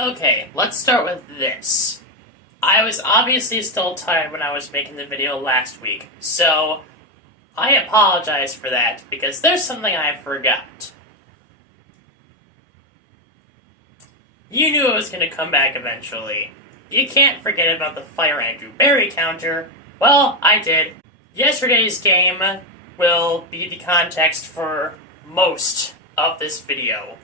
Okay, let's start with this. I was obviously still tired when I was making the video last week, so I apologize for that because there's something I forgot. You knew it was going to come back eventually. You can't forget about the Fire Andrew Berry counter. Well, I did. Yesterday's game will be the context for most of this video,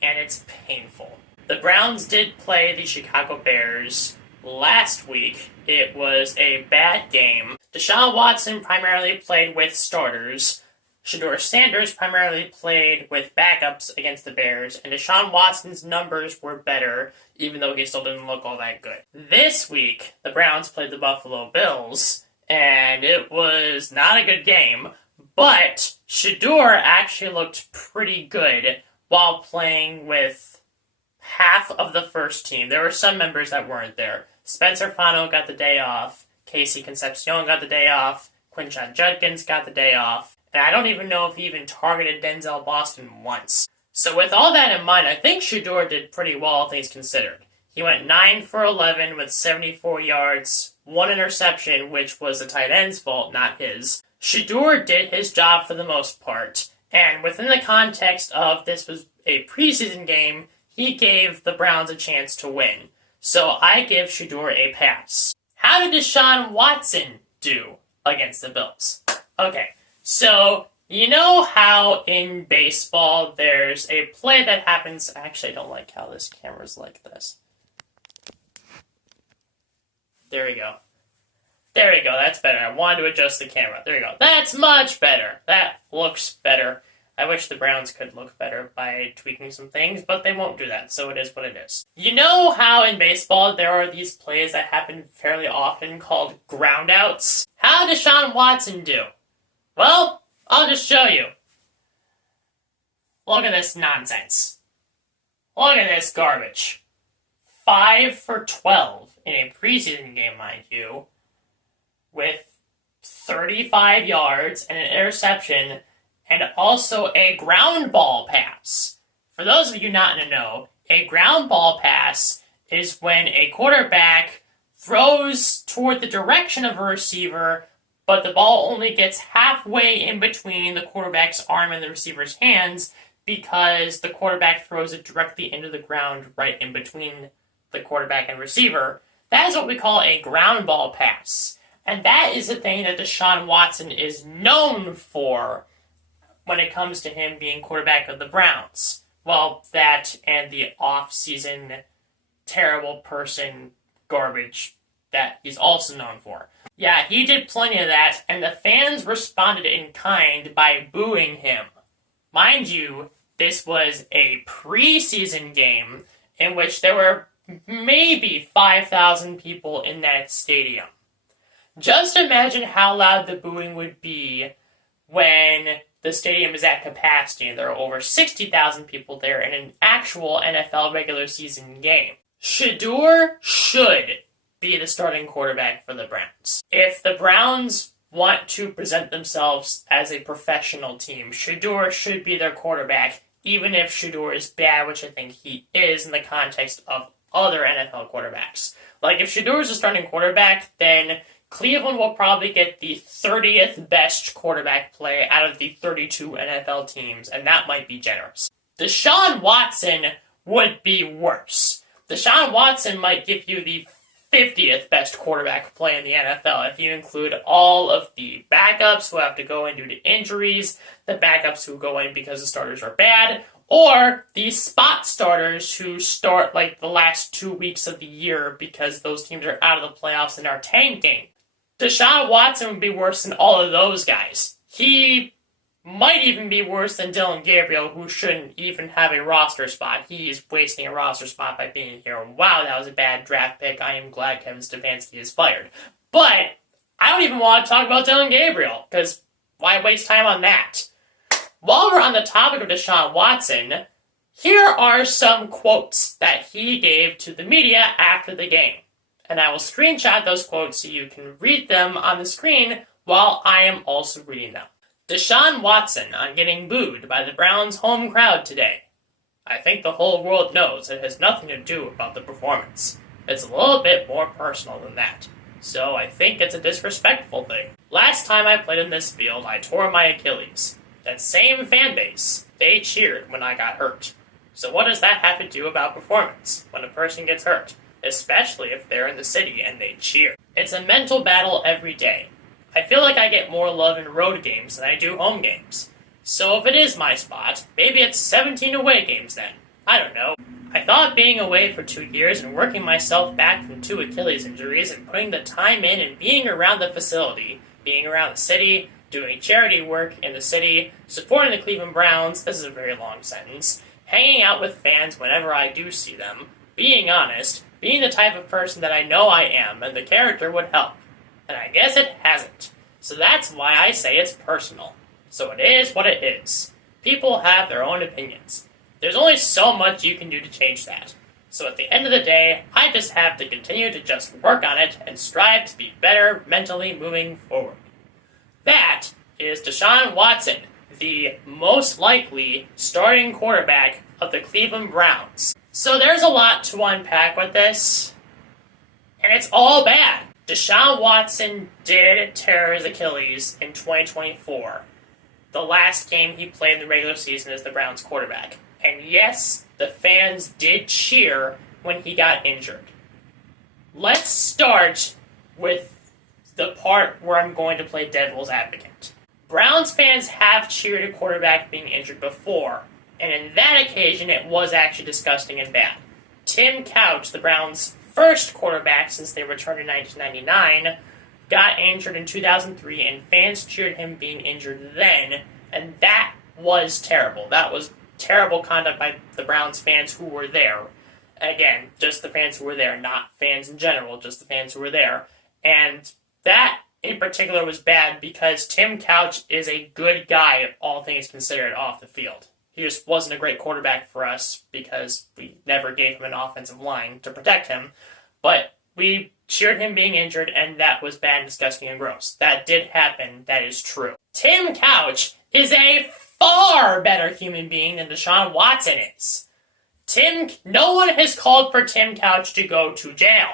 and it's painful. The Browns did play the Chicago Bears last week. It was a bad game. Deshaun Watson primarily played with starters. Shedeur Sanders primarily played with backups against the Bears, and Deshaun Watson's numbers were better, even though he still didn't look all that good. This week, the Browns played the Buffalo Bills, and it was not a good game, but Shedeur actually looked pretty good while playing with half of the first team. There were some members that weren't there. Spencer Fano got the day off. Casey Concepcion got the day off. Quinshon Judkins got the day off. And I don't even know if he even targeted Denzel Boston once. So with all that in mind, I think Shedeur did pretty well, all things considered. He went 9 for 11 with 74 yards, 1 interception, which was the tight end's fault, not his. Shedeur did his job for the most part. And within the context of this was a preseason game, he gave the Browns a chance to win. So I give Shedeur a pass. How did Deshaun Watson do against the Bills? Okay, so you know how in baseball there's a play that happens... Actually, I don't like how this camera's like this. There we go. There we go, that's better. I wanted to adjust the camera. There we go. That's much better. That looks better. I wish the Browns could look better by tweaking some things, but they won't do that, so it is what it is. You know how in baseball there are these plays that happen fairly often called groundouts? How did Deshaun Watson do? Well, I'll just show you. Look at this nonsense. Look at this garbage. 5 for 12 in a preseason game, mind you, with 35 yards and an interception, and also a ground ball pass. For those of you not in the know, a ground ball pass is when a quarterback throws toward the direction of a receiver, but the ball only gets halfway in between the quarterback's arm and the receiver's hands because the quarterback throws it directly into the ground right in between the quarterback and receiver. That is what we call a ground ball pass. And that is the thing that Deshaun Watson is known for when it comes to him being quarterback of the Browns. Well, that and the off-season terrible person garbage that he's also known for. Yeah, he did plenty of that, and the fans responded in kind by booing him. Mind you, this was a preseason game in which there were maybe 5,000 people in that stadium. Just imagine how loud the booing would be when the stadium is at capacity and there are over 60,000 people there in an actual NFL regular season game. Shedeur should be the starting quarterback for the Browns. If the Browns want to present themselves as a professional team, Shedeur should be their quarterback, even if Shedeur is bad, which I think he is in the context of other NFL quarterbacks. Like, if Shedeur is a starting quarterback, then Cleveland will probably get the 30th best quarterback play out of the 32 NFL teams, and that might be generous. Deshaun Watson would be worse. Deshaun Watson might give you the 50th best quarterback play in the NFL if you include all of the backups who have to go in due to injuries, the backups who go in because the starters are bad, or the spot starters who start like the last 2 weeks of the year because those teams are out of the playoffs and are tanking. Deshaun Watson would be worse than all of those guys. He might even be worse than Dillon Gabriel, who shouldn't even have a roster spot. He is wasting a roster spot by being here. Wow, that was a bad draft pick. I am glad Kevin Stefanski is fired. But I don't even want to talk about Dillon Gabriel, because why waste time on that? While we're on the topic of Deshaun Watson, here are some quotes that he gave to the media after the game. And I will screenshot those quotes so you can read them on the screen while I am also reading them. Deshaun Watson on getting booed by the Browns' home crowd today. I think the whole world knows it has nothing to do about the performance. It's a little bit more personal than that. So I think it's a disrespectful thing. Last time I played in this field, I tore my Achilles. That same fan base, they cheered when I got hurt. So what does that have to do about performance when a person gets hurt? Especially if they're in the city and they cheer. It's a mental battle every day. I feel like I get more love in road games than I do home games. So if it is my spot, maybe it's 17 away games then. I don't know. I thought being away for 2 years and working myself back from 2 Achilles injuries and putting the time in and being around the facility, being around the city, doing charity work in the city, supporting the Cleveland Browns, this is a very long sentence, hanging out with fans whenever I do see them, being honest, being the type of person that I know I am, and the character would help. And I guess it hasn't. So that's why I say it's personal. So it is what it is. People have their own opinions. There's only so much you can do to change that. So at the end of the day, I just have to continue to just work on it and strive to be better mentally moving forward. That is Deshaun Watson, the most likely starting quarterback of the Cleveland Browns. So there's a lot to unpack with this, and it's all bad. Deshaun Watson did tear his Achilles in 2024, the last game he played in the regular season as the Browns quarterback. And yes, the fans did cheer when he got injured. Let's start with the part where I'm going to play devil's advocate. Browns fans have cheered a quarterback being injured before, and in that occasion it was actually disgusting and bad. Tim Couch, the Browns' first quarterback since they returned in 1999, got injured in 2003, and fans cheered him being injured then, and that was terrible. That was terrible conduct by the Browns fans who were there. Again, just the fans who were there, not fans in general, just the fans who were there. And that, in particular, was bad because Tim Couch is a good guy, all things considered, off the field. He just wasn't a great quarterback for us because we never gave him an offensive line to protect him. But we cheered him being injured, and that was bad, disgusting, and gross. That did happen. That is true. Tim Couch is a far better human being than Deshaun Watson is. No one has called for Tim Couch to go to jail.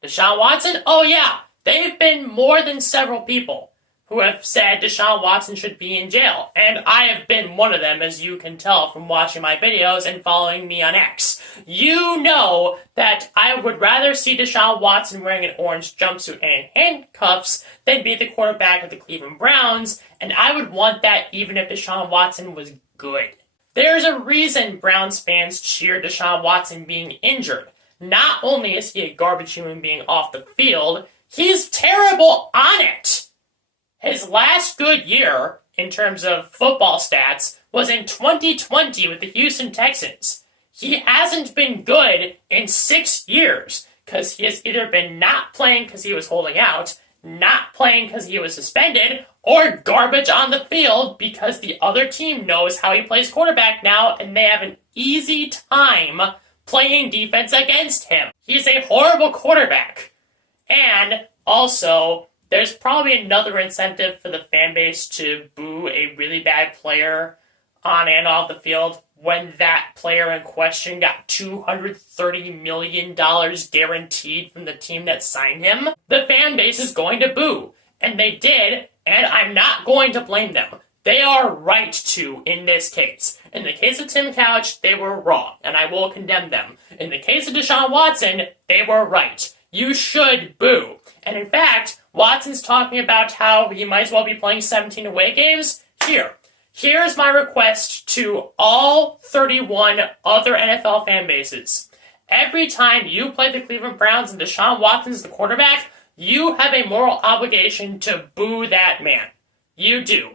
Deshaun Watson? Oh yeah, they've been more than several people who have said Deshaun Watson should be in jail. And I have been one of them, as you can tell from watching my videos and following me on X. You know that I would rather see Deshaun Watson wearing an orange jumpsuit and handcuffs than be the quarterback of the Cleveland Browns, and I would want that even if Deshaun Watson was good. There's a reason Browns fans cheer Deshaun Watson being injured. Not only is he a garbage human being off the field, he's terrible on it. His last good year, in terms of football stats, was in 2020 with the Houston Texans. He hasn't been good in 6 years, because he has either been not playing because he was holding out, not playing because he was suspended, or garbage on the field because the other team knows how he plays quarterback now, and they have an easy time playing defense against him. He's a horrible quarterback. And also, there's probably another incentive for the fan base to boo a really bad player on and off the field when that player in question got $230 million guaranteed from the team that signed him. The fan base is going to boo. And they did, and I'm not going to blame them. They are right to in this case. In the case of Tim Couch, they were wrong, and I will condemn them. In the case of Deshaun Watson, they were right. You should boo. And in fact, Watson's talking about how he might as well be playing 17 away games. Here's my request to all 31 other NFL fan bases. Every time you play the Cleveland Browns and Deshaun Watson's the quarterback, you have a moral obligation to boo that man. You do.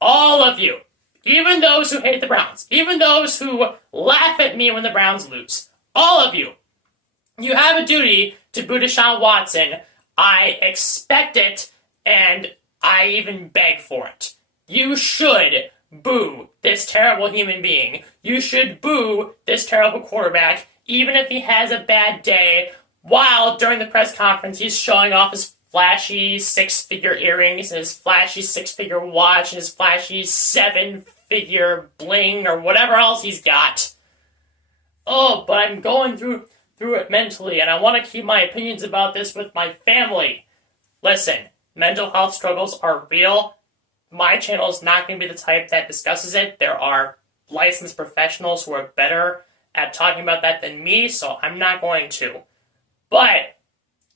All of you. Even those who hate the Browns. Even those who laugh at me when the Browns lose. All of you. You have a duty to boo Deshaun Watson. I expect it, and I even beg for it. You should boo this terrible human being. You should boo this terrible quarterback, even if he has a bad day, while during the press conference he's showing off his flashy 6-figure earrings and his flashy 6-figure watch and his flashy 7-figure bling or whatever else he's got. oh, but I'm going through it mentally, and I want to keep my opinions about this with my family. Listen, mental health struggles are real. My channel is not going to be the type that discusses it. There are licensed professionals who are better at talking about that than me, so I'm not going to. But,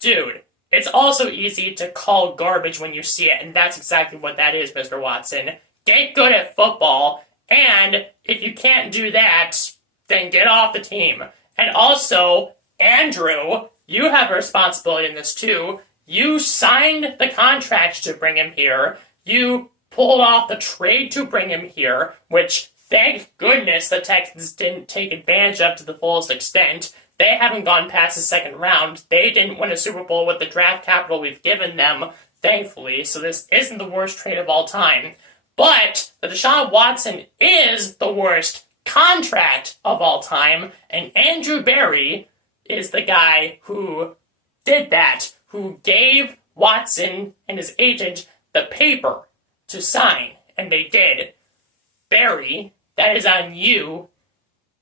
dude, it's also easy to call garbage when you see it, and that's exactly what that is, Mr. Watson. Get good at football, and if you can't do that, then get off the team. And also, Andrew, you have a responsibility in this too. You signed the contract to bring him here. You pulled off the trade to bring him here, which, thank goodness, the Texans didn't take advantage of to the fullest extent. They haven't gone past the second round. They didn't win a Super Bowl with the draft capital we've given them, thankfully, so this isn't the worst trade of all time. But the Deshaun Watson is the worst contract of all time, and Andrew Berry is the guy who did that, who gave Watson and his agent the paper to sign, and they did. Berry, that is on you.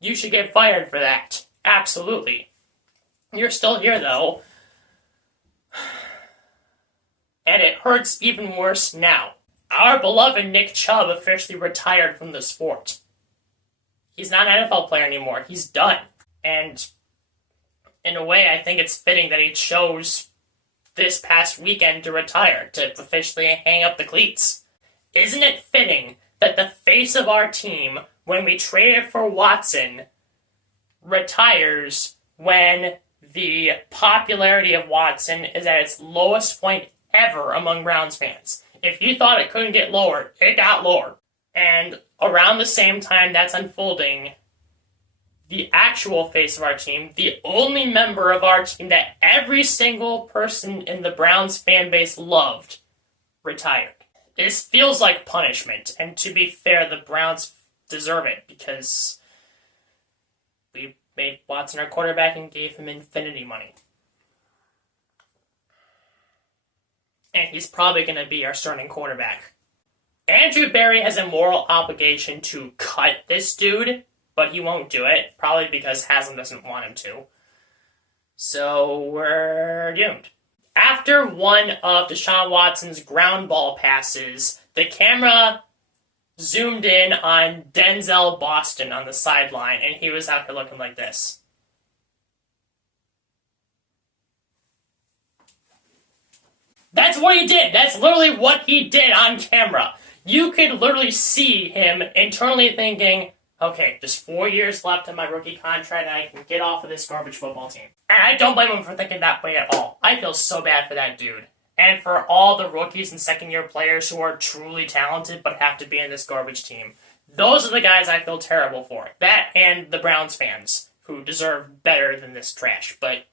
You should get fired for that. Absolutely. You're still here, though. And it hurts even worse now. Our beloved Nick Chubb officially retired from the sport. He's not an NFL player anymore. He's done. And in a way, I think it's fitting that he chose this past weekend to retire, to officially hang up the cleats. Isn't it fitting that the face of our team, when we traded for Watson, retires when the popularity of Watson is at its lowest point ever among Browns fans? If you thought it couldn't get lower, it got lower. And around the same time that's unfolding, the actual face of our team, the only member of our team that every single person in the Browns fan base loved, retired. This feels like punishment, and to be fair, the Browns deserve it, because we made Watson our quarterback and gave him infinity money. And he's probably going to be our starting quarterback. Andrew Berry has a moral obligation to cut this dude, but he won't do it, probably because Haslam doesn't want him to. So we're doomed. After one of Deshaun Watson's ground ball passes, the camera zoomed in on Denzel Boston on the sideline, and he was out here looking like this. That's what he did. That's literally what he did on camera. You could literally see him internally thinking, okay, just 4 years left on my rookie contract and I can get off of this garbage football team. And I don't blame him for thinking that way at all. I feel so bad for that dude. And for all the rookies and second-year players who are truly talented but have to be in this garbage team. Those are the guys I feel terrible for. That and the Browns fans, who deserve better than this trash. But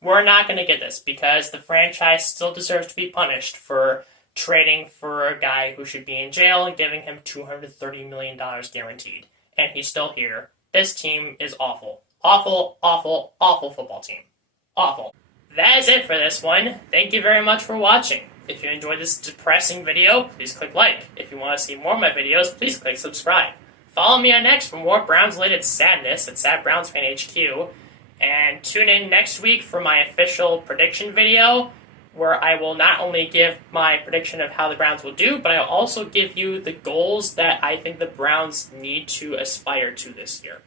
we're not going to get this, because the franchise still deserves to be punished for trading for a guy who should be in jail and giving him $230 million guaranteed. And he's still here. This team is awful. Awful, awful, awful football team. Awful. That is it for this one. Thank you very much for watching. If you enjoyed this depressing video, please click like. If you want to see more of my videos, please click subscribe. Follow me on X for more Browns-related sadness at SadBrownsFanHQ. And tune in next week for my official prediction video, where I will not only give my prediction of how the Browns will do, but I'll also give you the goals that I think the Browns need to aspire to this year.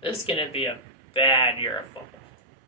This is going to be a bad year of football.